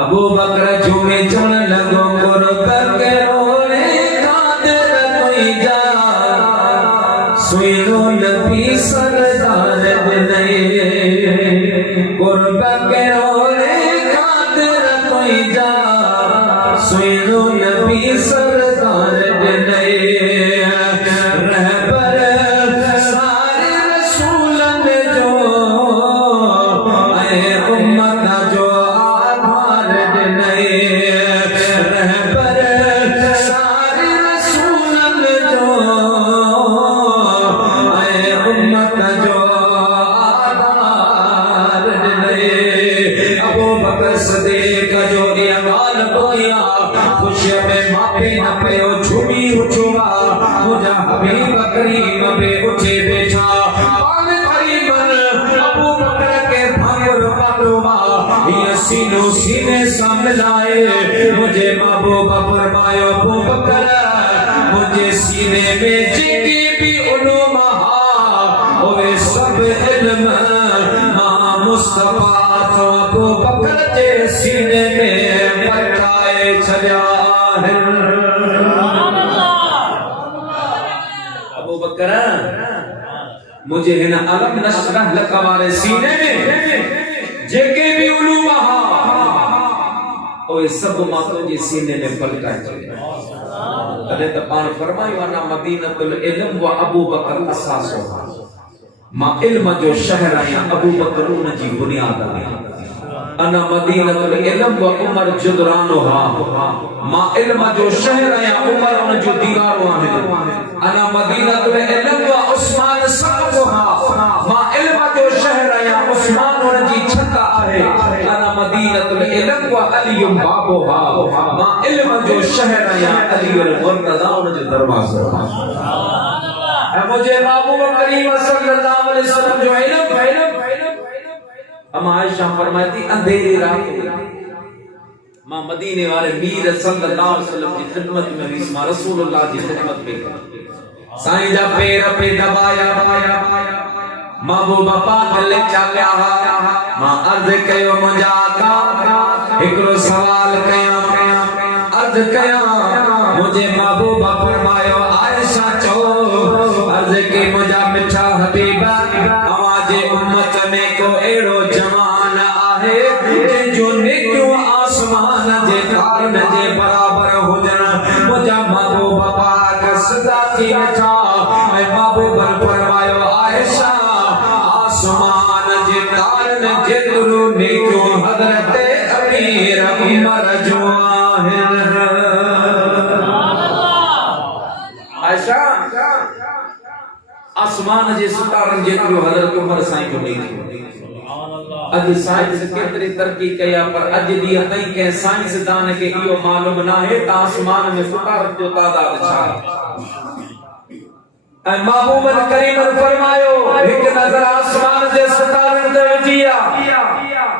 अबू बकर झूमे चढ़ लगो कुर्ब के रोने कादिर कोई जा सुनो नबी सरदार बिनय कुर्ब के रोने कादिर कोई जा सुनो नबी सरदार बिनय रहबर सारे रसूलन जो आए उम्मत जो आधार बिनय रहबर सारे रसूलन जो आए उम्मत जो आधार बिनय अबू बकर सदीक जो अमाल बोया खुशी में मापे न पयो झूमी उछुआ मुझा हबीब करीम पे उठे बैठा पान करीमन अबू बकर के भांगर पाटोवा ये सीनो सीने सामलाए मुझे महबूब फरमायो अबू बकर मुझे सीने में जितनी भी उलूम ओए सब इल्म मां मुस्तफा तो अबू बकर के सीने में पटाए छलिया है अबू बकर मुझे है ना अलम नशरह लक वाले सीने में जेके भी उलूम ओए सब मातो जे सीने में पलटाए छलिया तने त पाण फरमायो ना मदीनतुल इल्म व अबू बकर असासो मां इल्म जो शहर आया अबू बकर उन जी बुनियाद आया अना मदीनतुल इल्म व उमर जुदरानुहा मां इल्म जो शहर आया उमर उन जो दीवारों है अना मदीनतुल इल्म व उस्मान सक़फ़ुहा मां इल्म जो शहर आया उस्मान उन जी छत आहे अना मदीनतुल इल्म व अली बाबुहा मां इल्म जो शहर आया अली अल मुर्तज़ा उन जो दरवाज़ो मुझे महबूब करीम सल्लल्लाहु अलैहि वसल्लम जो इल्म अम्मा आयशा फरमाती अंधेरी रात मां मदीने वाले मीर सल्लल्लाहु अलैहि वसल्लम की खिदमत में हुई मां रसूलुल्लाह की खिदमत में साईं जा पैर पे दबाया महबूब पाक ले चालिया मां अर्ज कयो मुंजा का एकरो सवाल कया अर्ज कया मुझे महबूब फरमायो आयशा चो अर्ज के मुंजा मिठा हबीबा आवाज़े उम्मत में को एड़ो जवान आहे जो नेकियो आसमान जे तारन जे बराबर हुजन मुंजा महबूब पाक सदा थी मिठा ऐ महबूब फरमायो आयशा आसमान जे तारन जेतरो नेकियो हजरत अमीर उमर जो आहे आयशा आसमान जे सितारन जेतरो हजरत उमर साईं को नहीं अज साइंस केतरी तरक्की कया पर अज दी तई के साइंस दान के इयो मालूम ना है त आसमान में सितारन जो तादाद छा ऐ महबूब करीम फरमायो एक नजर आसमान जे सितारन ते विधिया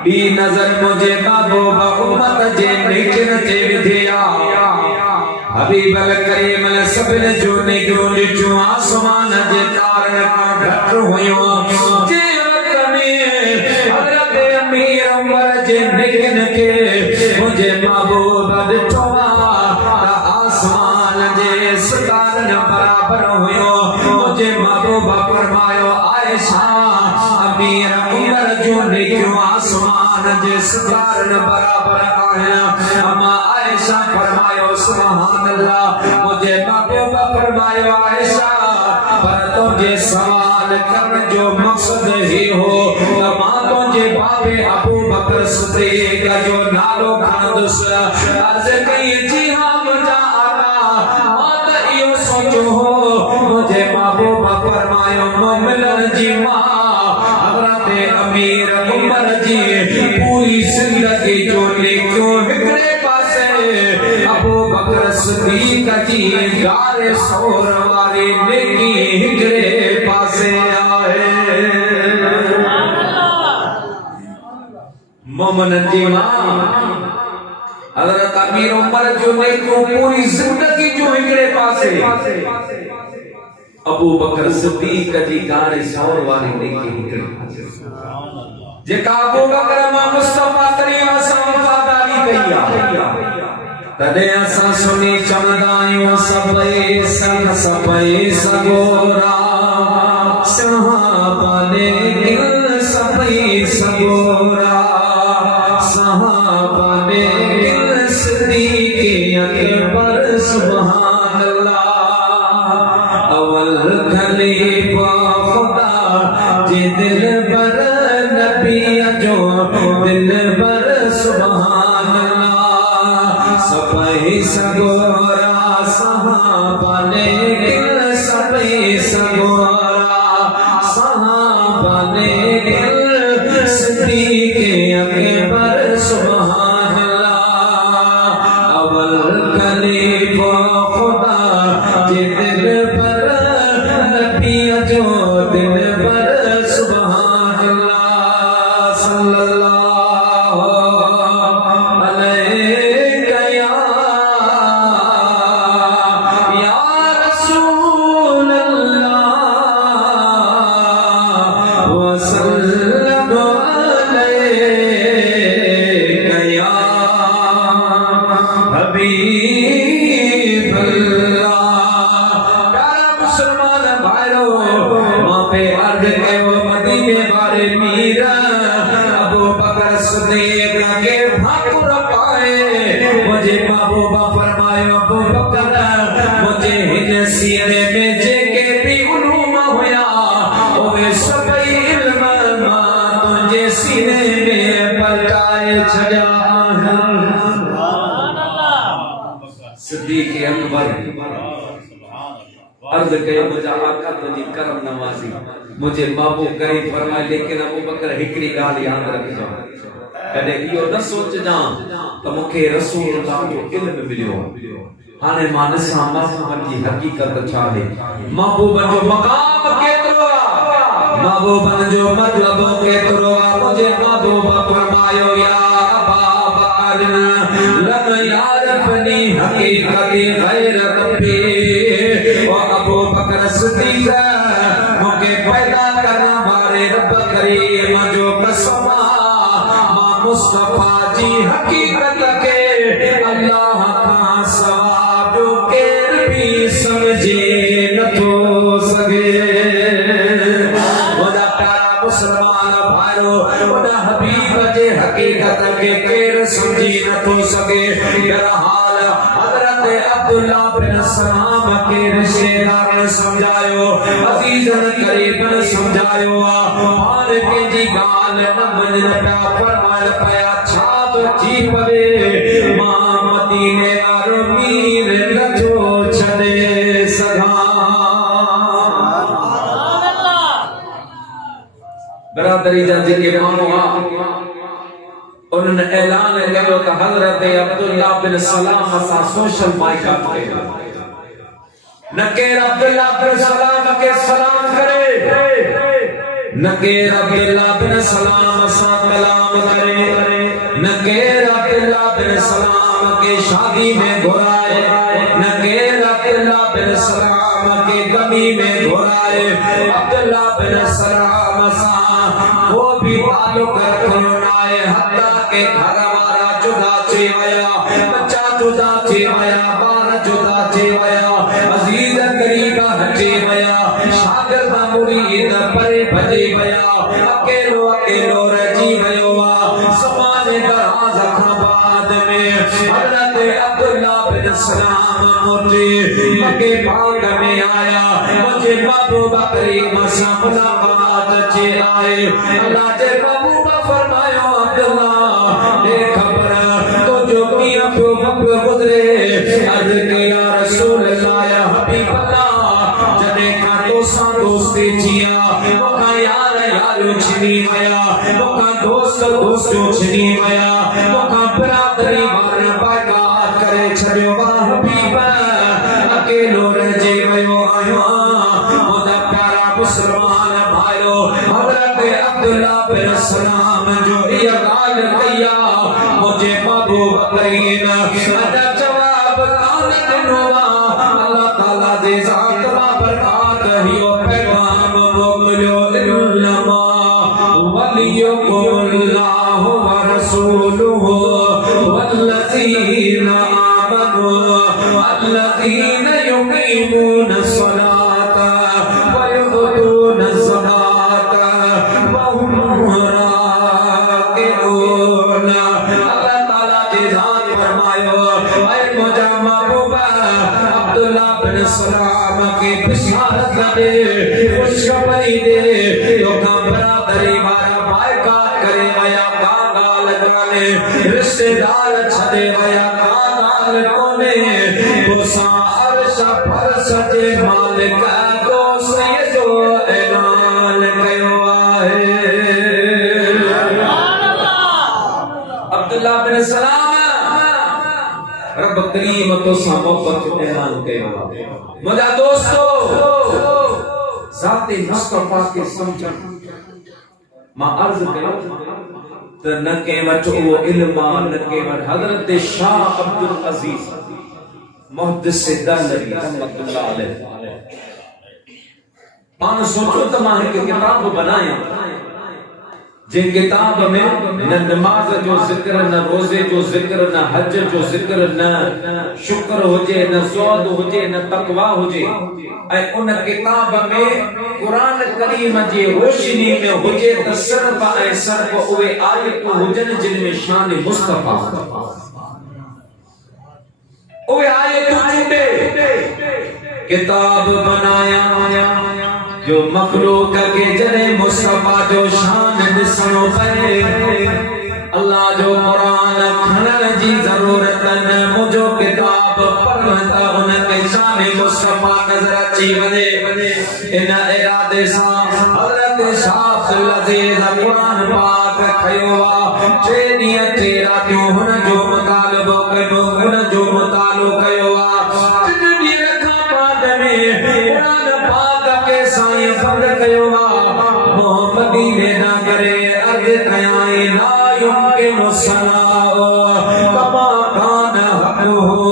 बी नजर मुझे महबूब उम्मत जे नेकिन ते विधिया हबीब करीम ने सबिन जो नेकियो ॾिठो आसमान जे तारन खां घट हुयो जे अमीर उमर जे नेकिन के मुझे महबूब ॾिठो आसमान जे सितारन बराबर हुयो मुझे महबूब फरमायो आयशा अमीर उमर जो नेकियो आसमान जे सितारन बराबर आहिन अम्मा आयशा फरमायो सुभान अल्लाह मुझे महबूब फरमायो आयशा पर तुझे सवाल करने जो मकसद ही हो मां तुझे बाबे अबू बकर सिद्दीक जो नालो खंदुस अर्ज कई जी हां मुझा आका मां त इयो सोचो हो मुझे महबूब फरमायो मोमिनन जी मां हजरत अमीर उमर जी पूरी जिंदगी जो लेको हिकड़े पासे अबू बकर सिद्दीक जी गारे सोर वाली नेकी हिकड़े पासे आए मोमिनन जी मां हजरत अमीर उमर जो नेको पूरी जिंदगी जो हिकड़े पासे अबू बकर सिद्दीक जी गारे सोर वाली नेकी हिकड़े पासे जेका अबू बकर मां मुस्तफा करीम सां वफादारी कई तदे असा सुनी चमदायूं सभई संग सभई सगोरा सहाबाने दिल सभई सगोरा सहाबाने दिल सिद्दीक़े अकबर सुभान अल्लाह अवल खलीफा खुदा जे दिल बर नबी जो दिल बर सुभान अल्लाह सभई सगोरा सहाबाने दिल सभई सगोरा सहाबाने दिल सिद्दीक़े अकबर सुभान अल्लाह अवल खलीफा खुदा जे दिल पर नबी जो दिल पर सुभान अल्लाह सल्लल्लाहु अलैहि या रसूल अल्लाह व सल्लल्लाहु अलैहि या हबीब मुसलमान भाइयों वहां पे अर्ज कयो मदीने वाले मीर अबू बकर सिद्दीक के भाकुर पाए मुझे महबूबा फरमायो अबू बकर मुझे हिन सीने में जेके भी उलूम हुया ओवे सभई इल्म मां तुझे सीने में पलटाए छड़ा सिद्दीक़ अकबर अर्ज कयो मुझा आका तुझी करम नवाज़ी मुझे महबूब करे फरमाए लेकिन अबू बकर हिकड़ी गाल याद रखजो कदे इयो न सोचजा त मुखे रसूलुल्लाह जो इल्म मिलियो हाने मां नसा महबूबन जी हकीकत छा है महबूबन जो मकाम केतरो महबूबन जो मतलब केतरो मुझे महबूब फरमायो या अबा बकर लम यारफनी हकीकत गैर रब्बी ओ अबू बकर सिद्दीक मुके पैदा करना वाले रब करीम जो कसम मां मुस्तफा जी हकीकत के अल्लाह का सवाब जो केर भी समझे न तो सके ओदा प्यारा मुसलमान भाइयों ओदा हबीब जे हकीकत के केर समझी न तो सके बहरहाल हजरत अब्दुल्ला बिन सलाम के रिश्तेदार ने समझायो अजीजन करीबन समझायो और के जी गाल न मन प्या फरमाल पया छाप जी पवे मां मदीने वारो मीर लजो छदे सगा बरादरी जा जेके मानो उन्होंने ऐलान कयो त हजरत अब्दुल्ला बिन सलाम सा सोशल बाइकाट कयो न के अब्दुल्ला बिन सलाम के सलाम करे न के अब्दुल्ला बिन सलाम सा कलाम करे न के अब्दुल्ला बिन सलाम के शादी में घुराए न के अब्दुल्ला बिन सलाम के गमी में घुराए अब्दुल्ला बिन सलाम सा वो भी ताल्लुक रखनाए हत्ता के घर वाला जुदा थी वया बच्चा जुदा थी वया बार जुदा थी वया अजीज करीब हटी वया शागिर्द मुरीद परे भजी वया अकेलो अकेलो रजी वयो समाज दराज खां बाद में हजरत अब्दुल्ला बिन सलाम मोटी मक्के पाक में आया मुझे महबूब करीम से मुलाकात चे आए अल्लाह के महबूब फरमायो अब्दुल्ला दे खबर तो जो मियां को वक्त गुजरे अर्ज के या रसूल अल्लाह या हबीब अल्लाह जने का दोस्ती जिया मोका यार यार छिनी वया मोका दोस्त छिनी वया मोका बरादरी वार बागात करे छड़ियो हबीब अकेलो रजे वयो आयो मोदा प्यारा मुसलमान भाइयो हजरत अब्दुल्ला बिन सलाम जो ये गाल कया मुझे महबूब करीम अदा जवाब कान दिनवा अल्लाह ताला दे जात मा बरकत हियो पैगाम मोकलियो इल्लमा वलियुल्लाह व रसूलुहु वल्लज़ी الذين آمنوا الذين يقيمون الصلاة ويؤتون الزكاة وهم راكعون अल्लाह ताला की जान फरमायो ऐ मुझा महबूबा अब्दुल्लाह बिन सलाम की बिशारत दे खुशखबरी दे तो का बरादरी वाला बायकाट करे वया का गाल कोने रिश्तेदार छदे वया का गाल कोने तो सा अर्श फर्श जे मालिक तो से जो ऐलान कयो आहे अब्दुल्लाह बिन सलाम रब करीम तो सा मोहब्बत ऐलान कयो मुझा दोस्तों ज़ाते मुस्तफा के समझन मां अर्ज कयो त न के वट वो इल्म न के वट हजरत शाह अब्दुल अजीज मुहद्दिस दहलवी रहमतुल्लाह अलैह पान सोचो त मां हिक किताब बनाया जे किताब में न नमाज जो जिक्र न रोजे जो जिक्र न हज जो जिक्र न शुक्र होजे न ज़ुहद होजे न तकवा होजे ऐ उन किताब में कुरान करीम जी रोशनी में होजे त सिर्फ ऐं सिर्फ उहे आयतूं हुजन जिन में शान मुस्तफा उहे आयतूं चूंडे किताब बनाया जो मखलूक के जने मुस्तफा जो शान दिसणो पए अल्लाह जो कुरान खणण जी जरूरत न मुझो किताब पढ़ण त उन के शान मुस्तफा नजर अची वने इन इरादे सां हज़रत शाह अज़ीज़ कुरान पाक खयो आ टे ॾींहं टे रातियूं हुन जो मुतालबो कयो हुन जो मुतालो कयो आ टिन ॾींहं खां बाद में कुरान पाक के साईं बंद कयो आ मोहम्मदी ने ना करे अर्ज कयाई ला युमकिन सलाओ कमा कान हक़ो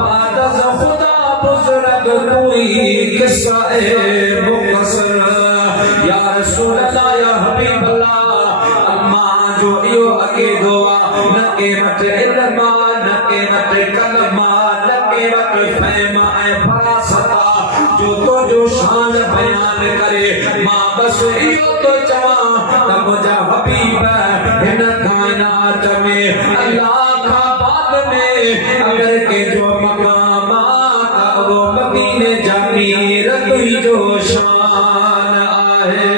बाद खुदा बुज़ुर्ग कोई किस्सा ए मुक़स्सर या रसूल अल्लाह या हबीब अल्लाह अम्मा जो इयो अक़ीदो आ न के वट इल्म न के वट कलमा न के वट फ़हम ऐं फरासत जो तो जो शान बयान करे मां बस इयो तो चवा त मुझा हबीब हिन कायनात में अल्लाह का बाद में अगर के जो मकामात वो मदीने जमीर तुई जो शान आहे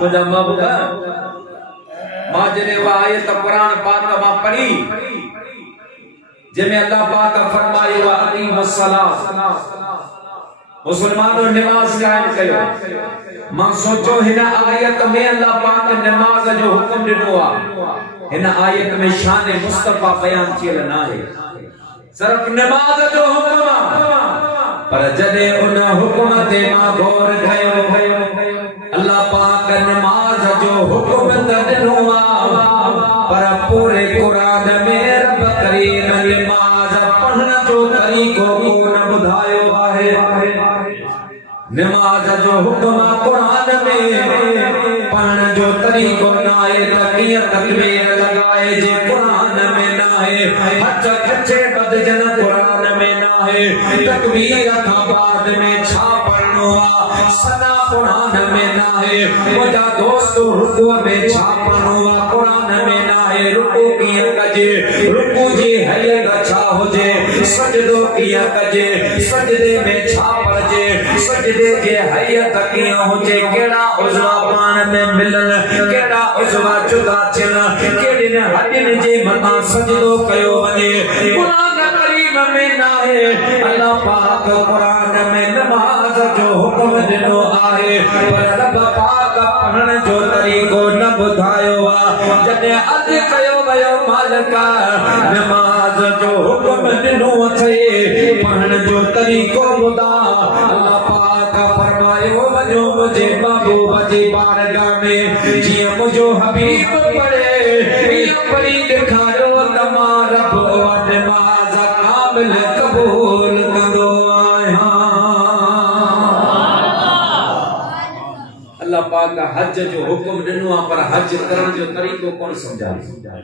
मुझा महबूबा मां जने वा आयत कुरान पाक मां पढ़ी जिसमें अल्लाह पाक फरमायो अकीम अस्सलात मुसलमानों नमाज कायम कयो मां सोचो हिन आयत में अल्लाह पाक नमाज जो हुक्म दिनो आ हिन आयत में शान मुस्तफा बयान थियल ना है सिर्फ नमाज जो हुक्म पर जदे उन हुक्म ते मां गौर कयो अल्लाह पाक नमाज जो हुक्म दिनो आ पर पूरे कुरान में रब करीम नमाज पढ़ण जो तरीको कोन बुधायो आहे नमाज जो हुक्म कुरान में पढ़ण जो तरीको नाए त कीअं तकबीर लगाए जे कुरान में नाहे हथ कच्चे बदजन कुरान में नाहे तकबीर खां बाद में छा पढ़णो आ सना कुरान में नाहे मुझा दोस्त रुकू में छा पढ़णो आ कुरान में नाहे रुकू कीअं कजे रुकू जी हैयत छा होजे सजदो कीअं कजे सजदे में छा पढ़जे सजदे जे हैयत कीअं होजे केड़ा उज़वा पाण में मिलल केड़ा उज़वा जुदा थियन केड़िन हॾिन जे मथां सजदो कयो वञे कुरान करीम में नाहे अल्लाह पाक कुरान में नमाज जो हुक्म दिनो आहे पर रब पाक पढ़ण जो तरीको न बुधायो आ जॾहिं अर्ज़ कयो वयो मालिका नमाज जो हुक्म दिनो अथई पढ़ण जो तरीको बुधा अल्लाह पाक फरमायो वञो मुझे महबूब जी बारगाह में जीअं मुझो हबीब पढ़े ईअं पढ़ी ॾेखारियो त मां रब वटि नमाज कामिल क़बूल कंदो आहियां अल्लाह पाक हज जो हुक्म दिनो आ पर हज करण जो तरीको कौन समझाए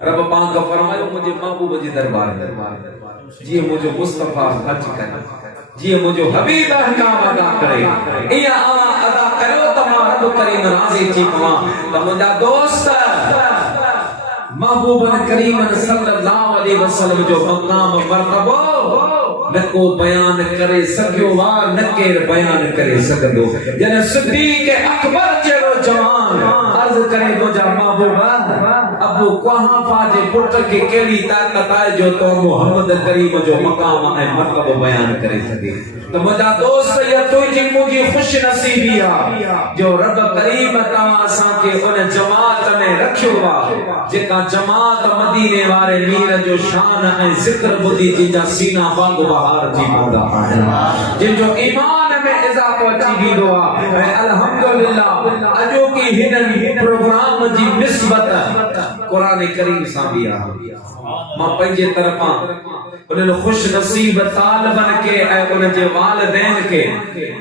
रब पाक फरमायो मुझे महबूब जी दरबार जी मुझे मुस्तफा हज करे जी मुझे हबीब अहकाम अदा करे इया अदा करो त मां रब करीम राज़ी थी पवा त मुंजा दोस्त महबूब करीम सल्लल्लाहु अलैहि वसल्लम जो मकाम मर्तबो न को बयान करे सकियो वा न केर बयान करे सकदो जने सिद्दीक अकबर जेरो जवान अर्ज करे मुझा महबूबा अबू कुहाफा जे पुट के केड़ी ताकत आए जो तो मोहम्मद करीम जो मकाम है मर्तबो बयान करे सके तो मुझा दोस्त या तुझी मुझी खुश नसीबी आ जो रब करीम तवा सा के उन जमात में रखियो वा जेका जमात मदीने वाले मीर जो शान है जिक्र बुधी जी जा सीना बाग बहार जी पौधा है जिन जो ईमान में इजाफो अची बीदो है अल्हम्दुलिल्लाह अजो की हिनन प्रोग्राम जी निस्बत कुरान करीम सा भी आ मां पंजे तरफा उन खुश नसीब तालिबन के उन जे वालिदैन के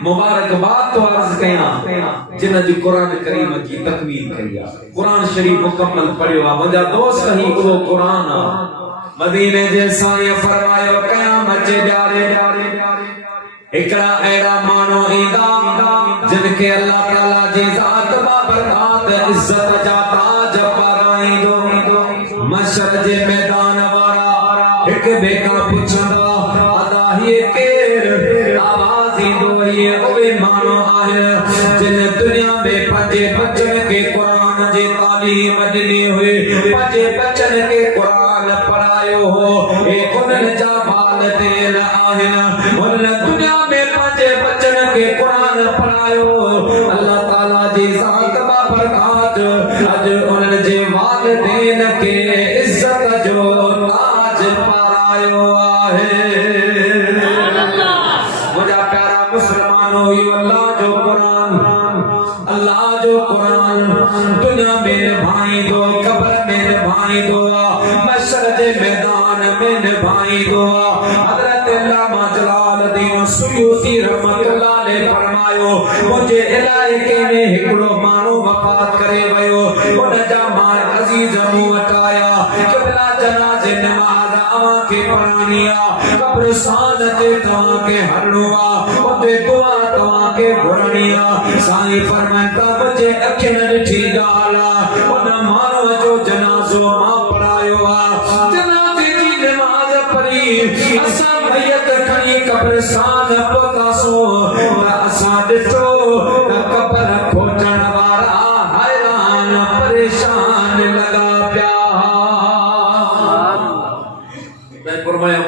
मुबारकबाद तो अर्ज कया जिन जी कुरान करीम की तकमील कई कुरान शरीफ मुकम्मल पढ़ियो मुझा दोस्त ही वो कुरान मदीने जे साईं फरमायो क़यामत जे ॾियारे एकड़ा एड़ा मानो ईंदा जिनके अल्लाह ताला जी ज़ात बाबरकात इज्जत जा ताज पाराईंदो मशर जे मैदान वारा एक बेका पुछंदा अदा ही केर आवाज ईंदो ही ओए मानो आहे जिन दुनिया में पंजे बचन के कुरान जी तालीम ॾिनी हुई पंजे बचन के कुरान पढ़ायो हो ए उन्हनि जा वालिदैन आहिनि उन दुनिया में पंजे बचन के कुरान पढ़ायो अल्लाह ताला जी ज़ात बाबरकात अज उन्हनि जे वालिदैन के इज्जत जो ताज पारायो आहे मुझा प्यारा मुसलमानो यो अल्लाह जो कुरान दुनिया में भाई दो कब्र में भाई दो मशर जे मैदान में भाई दो हजरत अल्लामा जलालुद्दीन सुयूती रहमतुल्लाह अलैहि फरमायो मुझे इलाके में हिकड़ो मानो वफात करे वयो उन जा मां अजीज मुंह वटाया क़िबला जनाज़े नमाज अवा के पढ़ानिया कब्रस्तान ते तवा के हरणवा उते दुआ तवा के घुरनिया साईं फरमाता मुझे अखिन ॾिठी ॻाल्हि उन मानव जो जनाज़ो मां पढ़ायो जनाज़े जी नमाज पढ़ी असां मैयत खणी कब्रस्तान पहुतासो त असां ॾिठो त कब्र खोटण वारा हैरान परेशान लगा पिया मैं फरमाया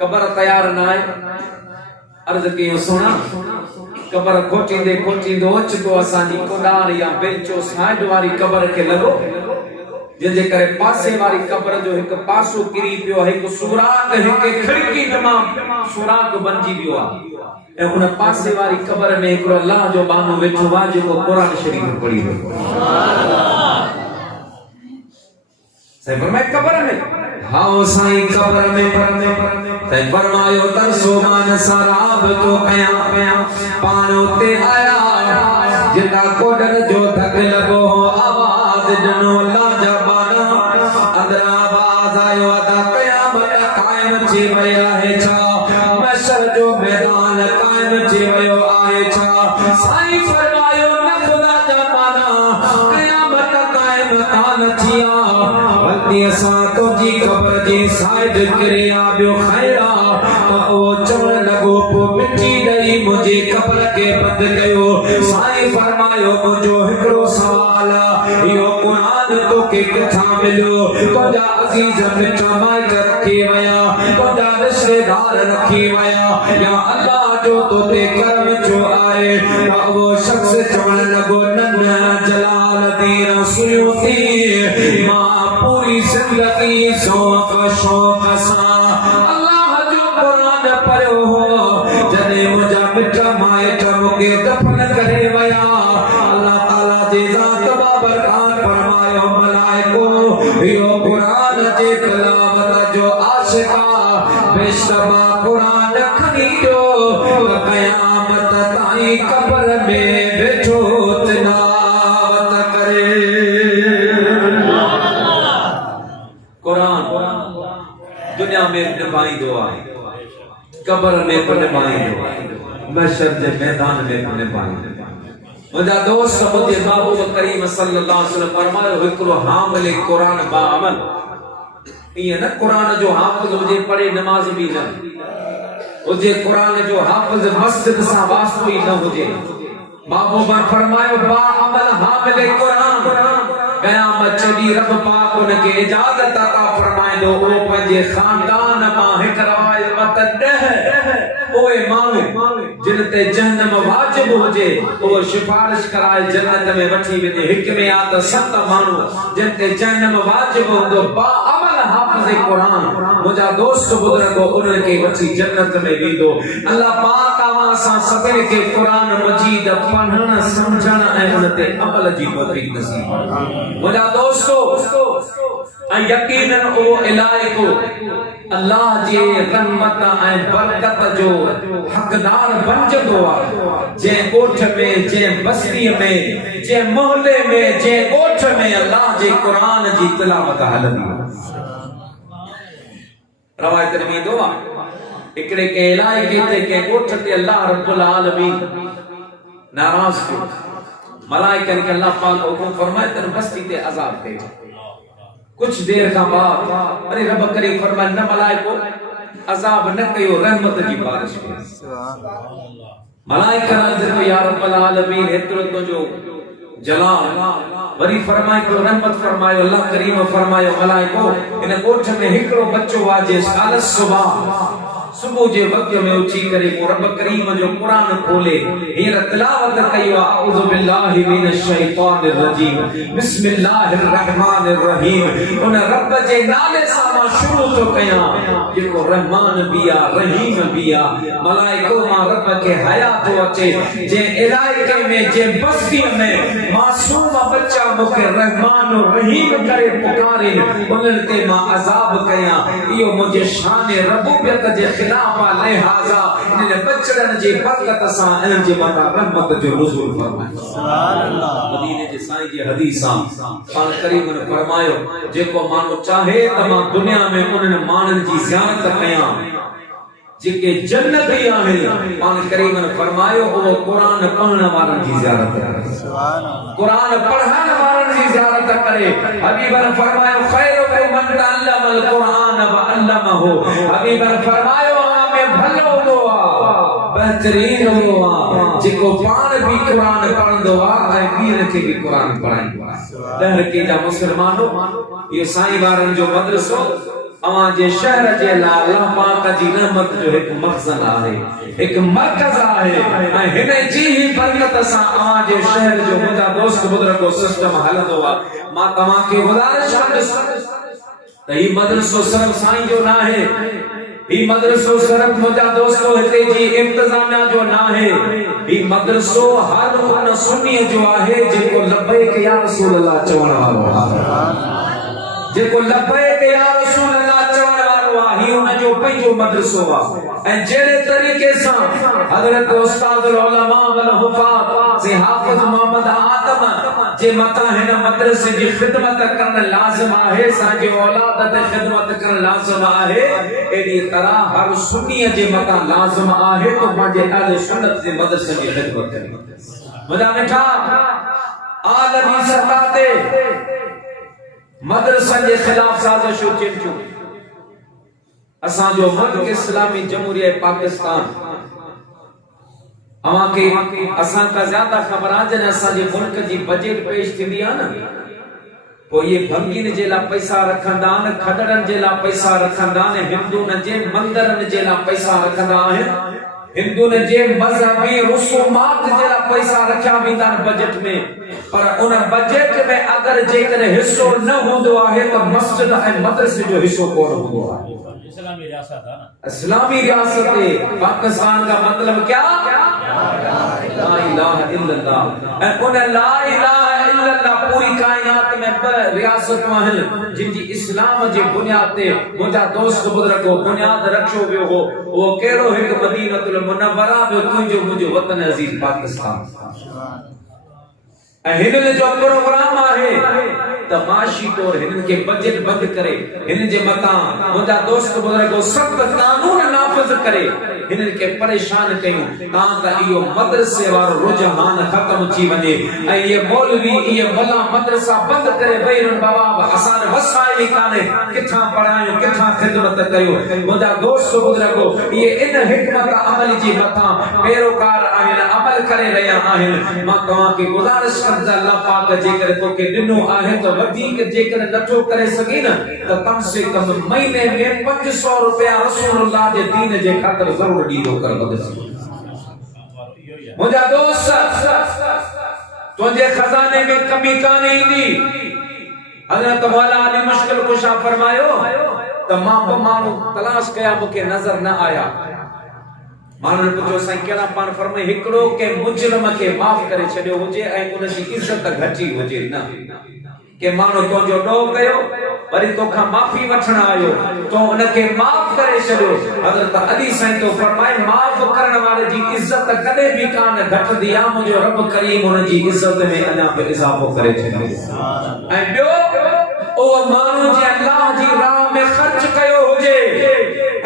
कब्र तैयार ना है अर्ज कयो सोना कब्र खोटींदे खोटींदो अचतो असांजी कोडार या बेंचो साइड वारी कब्र के लगो जे करे पासे वारी कब्र जो एक पासो किरी पियो एक सुराग एक खिड़की तमाम सुराग बनजी पियो ए उन पासे वारी कब्र में एक अल्लाह जो बानो वेठो वा जो कुरान शरीफ पढ़ी हो सुभान अल्लाह सही फरमाए कब्र में हाओ साईं कब्र में तै फरमायो तरसो मान सराब तो कया पानो ते आया जिता कोडर जो धक लगो आवाज दनो ला जबाना अंदर आवाज आयो अदा कयामत कायम थी वया है छा मशर जो मैदान कायम थी वयो आहे छा साईं फरमायो न खुदा जबाना कयामत कायम कान थिया बल्कि असा तो जी कब्र जी साइड किरिया बियो खैरा तो ओ चवण लगो पो मिट्टी दई मुझे कब्र के बंद कयो साईं फरमायो मुझो हिकड़ो सवाल यो कुरान तो के कथा मिलो तोजा अजीज मिठा माइट रखी वया तोजा रिश्तेदार रखी वया या अल्लाह जो तो ते करम जो आए तो वो शख्स चवण लगो नन्ना जलालुद्दीन सुयूती मां पूरी जिंदगी शौक सा अल्लाह जो कुरान पढ़ो हो जने मुझा मिठा माइट मुके दफन करे वया अल्लाह ताला जी ज़ात बाबरकात फरमायो मलाइको यो कुरान जे तिलावत जो आशिका बेशबा कुरान खणी जो कयामत ताईं कब्र में बैठो दुनिया में निभाईंदो आहे, कब्र में बि निभाईंदो, महशर जे मैदान में बि निभाईंदो। मुंहिंजा दोस्त मुंहिंजे महबूब करीम सल्लल्लाहु अलैहि वसल्लम फरमायो हिकिड़ो हामिल क़ुरान बाअमल, इएं न क़ुरान जो हाफ़िज़ हुजे पढ़े नमाज़ बि न हुजे, क़ुरान जो हाफ़िज़ मस्जिद सां वास्तो ई न हुजे। महबूब फरमायो बाअमल हामिल क़ुरान क़यामत ॾींहुं रब पाक उनखे इजाज़त अता फरमाईंदो ओ पंहिंजे ख़ानदान मां हिक रवायत 10 ओए माण्हू जिन ते जहन्नम वाजिब हुजे उहो सिफारिश कराए जन्नत में वठी वञे। हिक में आ त 7 माण्हू जिन ते जहन्नम वाजिब हूंदो बाअमल हाफ़िज़ क़ुरान, मुंहिंजा दोस्त बुज़ुर्ग उन्हनि खे वठी जन्नत में वेंदो। अल्लाह पाक अवां सां सभिनी खे क़ुरान मजीद पढ़ण समझण ऐं उन ते अमल जी तौफ़ीक़ नसीब फरमाए। मुंहिंजा दोस्तो ऐं यकीनन उहो इलाइक़ो अल्लाह जे रहमत ऐं बरकत जो हक़दार बणजंदो आहे। जंहिं ॻोठ में, जंहिं बस्तीअ में, जंहिं मोहल्ले में, जंहिं ॻोठ में अल्लाह जे क़ुरान जी तिलावत हलंदी आहे। रवायत में ईंदो आहे हिकिड़े कंहिं इलाइक़े ते, कंहिं ॻोठ ते अल्लाह रब्बुल आलमीन नाराज़ थियो। मलाइकनि खे अल्लाह पाक हुकुम फरमाए त बस्ती ते अज़ाब कयो। कुछ देर का बाद अरे रब करीम फरमाए न मलाइको अज़ाब न कयो, रहमत जी बारिश कयो। मलाइका ने या रब्बुल आलमीन हेतिरो तुंहिंजो जलाल, वरी फरमाए तो रहमत फरमायो। अल्लाह करीम फरमायो मलाइको इन ॻोठ में हिकिड़ो बच्चो आहे जे साल सुबह जे वक्त में उठी करे वो रब करीम जो कुरान खोले हीर तिलावत कयो अऊज़ु बिल्लाहि मिनश शैतानिर रजीम बिस्मिल्लाहिर रहमानिर रहीम। उन रब जे नाले सां मां शुरू तो कयां जेको रहमान भी आ रहीम भी आ। मलाइको मां रब के हया तो अचे जे इलाइके में, जे बस्ती में मासूम बच्चा मुखे रहमान और रहीम करे पुकारे उन्हनि ते मां अज़ाब कयां। इहो मुंहिंजे शान रबूबियत जे खिलाफ लिहाजा इन बचड़न जे बरकत सां इन्हनि जे मथां रहमत जो नुज़ूल फरमाए। सुभान अल्लाह। मदीने जे साईं जी हदीस सां पाण करीम ने फरमायो जेको माण्हू चाहे त मां दुनिया में उन्हनि माण्हुनि जी ज़ियारत कयां जेके जन्नती आहिनि। पाण करीम ने फरमायो वो कुरान पढ़ण वारनि जी ज़ियारत करे, सुभान अल्लाह, कुरान पढ़ण वारनि जी ज़ियारत करे। हबीब ने फरमायो खैरुकुम मन तअल्लमल कुरान व अल्लमहु। हबीब ने फरमायो में भलो हुआ बेहतरीन हुआ जेको पाण भी कुरान पढ़ंदो आहे ऐं ॿियनि खे भी कुरान पढ़ाईंदो आहे। दहर के जा मुस्लमानो इहो साईं वारनि जो मदरसो अवां जे शहर जे लाइ अल्लाह पाक जी रहमत जो हिकु मखज़न आहे, हिकु मरकज़ आहे ऐं हिन जी ही बरकत सां अवां जे शहर जो मुंहिंजा दोस्त बुज़ुर्ग सिस्टम हलंदो आहे। मां तव्हां खे गुज़ारिश कंदुसि त ही मदरसो सिर्फ़ साईं जो न आहे, ही मदरसो सिर्फ मुंहिंजा दोस्तों हिते जी इंतजामिया जो न आहे, ही मदरसो हर उन सुन्नी जो आहे जेको लब्बैक या रसूल अल्लाह चवण वारो आहे, जेको लब्बैक या रसूल अल्लाह चवण वारो आहे। ही उन जो पंहिंजो मदरसो आहे ऐं जहिड़े तरीक़े सां हज़रत उस्तादुल उलमा वल हुफ़ाज़ से हाफ़िज़ मोहम्मद आदम जे मथां हिन मदरसे जी ख़िदमत करण लाज़िम आहे, असांजे औलाद ते ख़िदमत करण लाज़िम आहे, एड़ी तरह हर सुन्नी जे मथां लाज़िम आहे तो पंहिंजे अहले सुन्नत जे मदरसे जी ख़िदमत करे। मुंहिंजा मिठा आलमी सतह ते मदरसनि जे ख़िलाफ़ साज़िशूं थियनि थियूं। असांजो मुल्क इस्लामी जमहूरिया पाकिस्तान अवां के असां का ज्यादा ख़बर आहे जॾहिं असांजे मुल्क जी बजट पेश थींदी आहे न पोइ ये भंगीन जे लाइ पैसा रखंदा आहिनि, खडड़नि जे लाइ पैसा रखंदा आहिनि, हिंदुनि जे मंदरनि जे लाइ पैसा रखंदा आहिनि, हिंदुनि जे मज़हबी रसूमात जे लाइ पैसा रखिया वेंदा आहिनि बजट में। पर उन बजट में अगर जेकर हिस्सो न हूंदो आहे त मस्जिद ऐं मदरसे जो हिस्सो कोन हूंदो आहे। इस्लामी रियासत है ना, इस्लामी रियासत पाकिस्तान का मतलब क्या? ला इलाहा इल्लल्लाह। ऐं उन ला इलाहा इल्लल्लाह पूरी कायनात में ब रियासतूं आहिनि जिन जी इस्लाम जे बुनियाद ते मुंहिंजा दोस्त बुज़ुर्ग बुनियाद रखियो वियो हो। उहो कहिड़ो हिकु मदीनतुल मुनव्वरा में तुंहिंजो मुंहिंजो वतन अज़ीज़ पाकिस्तान। हिन जो प्रोग्राम आहे तमाशी तौर हिन के बजट बंद करे हिन जे मता मुंहिंजा दोस्त बुजुर्गो सख्त कानून नाफ़िज करे हिन के परेशान कयूं त इहो मदरसे वारो रुझान खत्म थी वञे ऐं ये मौलवी ये मला मदरसा बंद करे वेरन बाबा असां वसाइल काने किथां पढ़ायो किथां खिदमत कयो मुंहिंजा दोस्त बुजुर्गो ये इन हिकमत अमल जी मथा पैरोकार आहिन अमल करे रहिया आहिन मां तव्हां के गुज़ारिश कंदा अल्लाह पाक जेकर तोखे ॾिनो आहे त वधीक जेकर नथो करे सघी न त कम से कम महीने में 500 रुपया रसूलुल्लाह जे दीन जे ख़ातिर ज़रूर ॾींदो कर मदरसे मुंहिंजा दोस्त तुंहिंजे खज़ाने में कमी कान ईंदी हज़रत मौला अली मुश्किल कुशा फरमायो त मां ॿ माण्हू तलाश कया मूंखे नज़र न आया माण्हुनि पुछियो साईं कहिड़ा पाण फरमाए हिकिड़ो के मुजरिम खे माफ़ करे छॾियो हुजे ऐं उन जी इज़त घटी हुजे न के माण्हू तुंहिंजो ॾोह कयो वरी तोखां माफ़ी वठण आयो तो उनखे माफ़ करे छॾियो हज़रत अली साईं तो फरमाए माफ़ करण वारे जी इज़त कॾहिं बि कान घटंदी आहे मुंहिंजो रब करीम उन जी इज़त में अञा बि इज़ाफ़ो करे छॾींदो ऐं ॿियो ओ माण्हू जे अल्लाह जी राह में ख़र्च कयो हुजे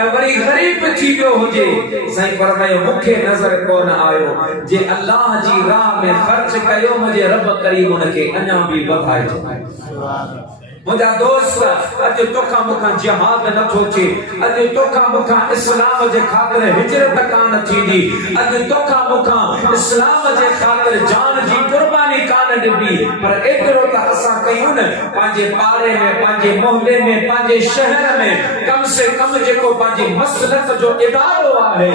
ऐं वरी ग़रीब थी वियो हुजे साईं फरमायो मूंखे नज़र कोन आयो जे अल्लाह जी राह में ख़र्च कयो मुंहिंजे रब करीम उनखे अञा बि वधाए छॾींदो मुंहिंजा दोस्त अॼु तोखां मूंखां जिहाद नथो थिए अॼु तोखां मूंखां इस्लाम जे ख़ातिर हिजरत कान थींदी अॼु तोखां मूंखां इस्लाम जे ख़ातिर जान जी कुर्बानी कान ॾिबी पर एतिरो त असां कयूं न पंहिंजे पाड़े में पंहिंजे मोहल्ले में पंहिंजे शहर में कम से कम जेको पंहिंजी मसलत जो इदारो आहे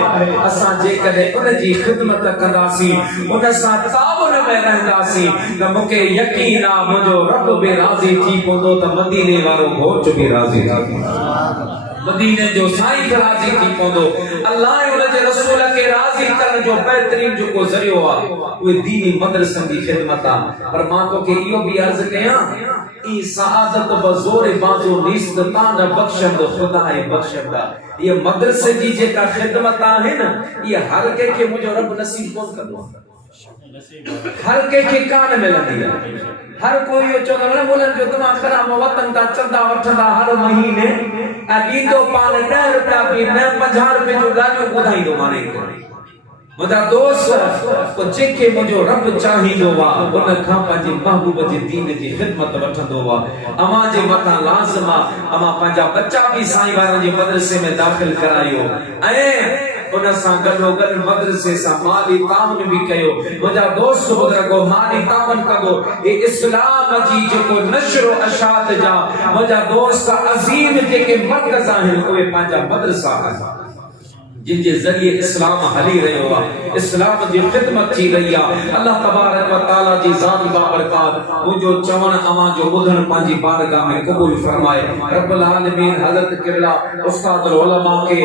असां जेकॾहिं उन जी ख़िदमत कंदासीं उन सां ताउन में रहंदासीं त मूंखे यकीन आहे मुंहिंजो रब बि राज़ी थी पवंदो त मदीने वारो घोट भी राज़ी थी मदीने जो साईं राज़ी थी पवंदो अल्लाह उन जे रसूल के राज़ी करण जो बेहतरीन जो को ज़रियो आहे उहे दीनी मदरसनि जी ख़िदमत आहे पर मां तोखे इहो बि अर्ज़ कयां ई सआदत बज़ोर बाज़ो नीस्त तान बख्शंदो खुदा ऐं बख्शंदा ये मदरसे जी जेका ख़िदमत आहे न ये हर कंहिंखे मुंहिंजो रब नसीब कोन कंदो हर कंहिंखे कान मिलंदी आहे हर कोई यो चोदा न बोलन जो तमा खरा वतन ता चंदा वठंदा हर महीने आ दीदो पान 10 रुपया भी न 50 रुपए जो गाजो ॿुधाईंदो माने मुंहिंजा दोस्त को जेके मुंहिंजो रब चाहींदो वा उन खां पंहिंजे महबूब जे दीन जी ख़िदमत वठंदो वा अवां जे मथां लाज़िम आहे अवां पंहिंजा बच्चा भी साईं वारनि जे मदरसे में दाख़िल करायो ऐं उन सां गॾोगॾु मदरसे सां माली ताउन भी कयो मुंहिंजा दोस्त बुज़ुर्गो माली ताउन कंदो हे इस्लाम जी जेको नशर अशात जा मुंहिंजा दोस्त अज़ीम जेके मर्कज़ आहिनि उहे पंहिंजा मदरसा आहिनि जिन जे ज़रिए इस्लाम हली रहियो आहे इस्लाम जी ख़िदमत थी रही आहे अल्लाह तबारक व तआला जी ज़ात बाबरकात मुंहिंजो चवण अवां जो ॿुधण पंहिंजी बारगाह में क़बूल फरमाए रब्बुल आलमीन हज़रत क़िबला उस्ताद उलमा के